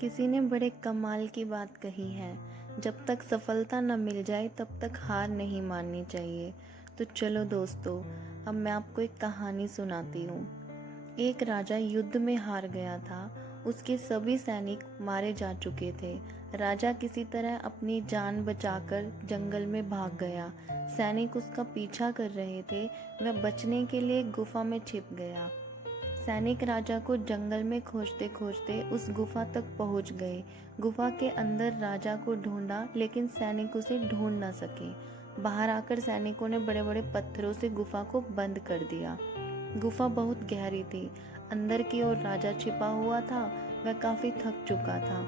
किसी ने बड़े कमाल की बात कही है, जब तक सफलता न मिल जाए तब तक हार नहीं माननी चाहिए। तो चलो दोस्तों, अब मैं आपको एक कहानी सुनाती हूँ। एक राजा युद्ध में हार गया था। उसके सभी सैनिक मारे जा चुके थे। राजा किसी तरह अपनी जान बचाकर जंगल में भाग गया। सैनिक उसका पीछा कर रहे थे। वह बचने के लिए गुफा में छिप गया। सैनिक राजा को जंगल में खोजते खोजते उस गुफा तक पहुंच गए। गुफा के अंदर राजा को ढूंढा, लेकिन सैनिक उसे ढूंढ न सके। बाहर आकर सैनिकों ने बड़े बड़े पत्थरों से गुफा को बंद कर दिया। गुफा बहुत गहरी थी। अंदर की ओर राजा छिपा हुआ था। वह काफी थक चुका था।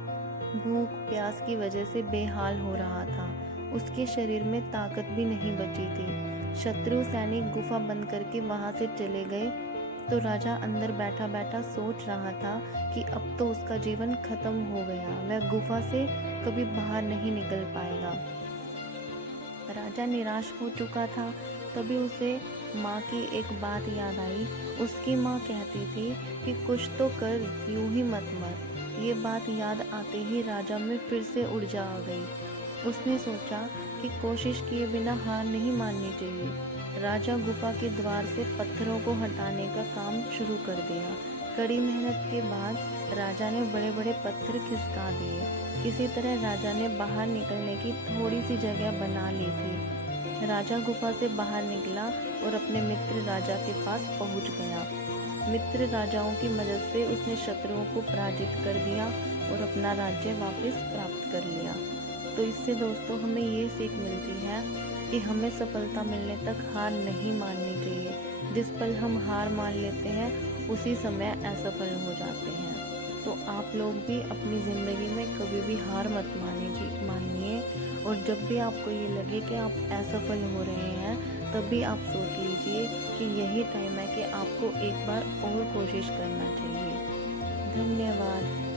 भूख प्यास की वजह से बेहाल हो रहा था। उसके शरीर में ताकत भी नहीं बची थी। शत्रु सैनिक गुफा बंद करके वहां से चले गए तो राजा अंदर बैठा बैठा सोच रहा था कि अब तो उसका जीवन खत्म हो गया। वह गुफा से कभी बाहर नहीं निकल पाएगा। राजा निराश हो चुका था। तभी उसे माँ की एक बात याद आई। उसकी माँ कहती थी कि कुछ तो कर, यूं ही मत मर। ये बात याद आते ही राजा में फिर से ऊर्जा आ गई। उसने सोचा कि कोशिश किए बिना हार नहीं माननी चाहिए। राजा गुफा के द्वार से पत्थरों को हटाने का काम शुरू कर दिया। कड़ी मेहनत के बाद राजा ने बड़े बड़े पत्थर खिसका दिए। किसी तरह राजा ने बाहर निकलने की थोड़ी सी जगह बना ली थी। राजा गुफा से बाहर निकला और अपने मित्र राजा के पास पहुंच गया। मित्र राजाओं की मदद से उसने शत्रुओं को पराजित कर दिया और अपना राज्य वापस प्राप्त कर लिया। तो इससे दोस्तों हमें ये सीख मिलती है कि हमें सफलता मिलने तक हार नहीं माननी चाहिए। जिस पल हम हार मान लेते हैं उसी समय असफल हो जाते हैं। तो आप लोग भी अपनी ज़िंदगी में कभी भी हार मत मानिए। और जब भी आपको ये लगे कि आप असफल हो रहे हैं, तभी आप सोच लीजिए कि यही टाइम है कि आपको एक बार और कोशिश करना चाहिए। धन्यवाद।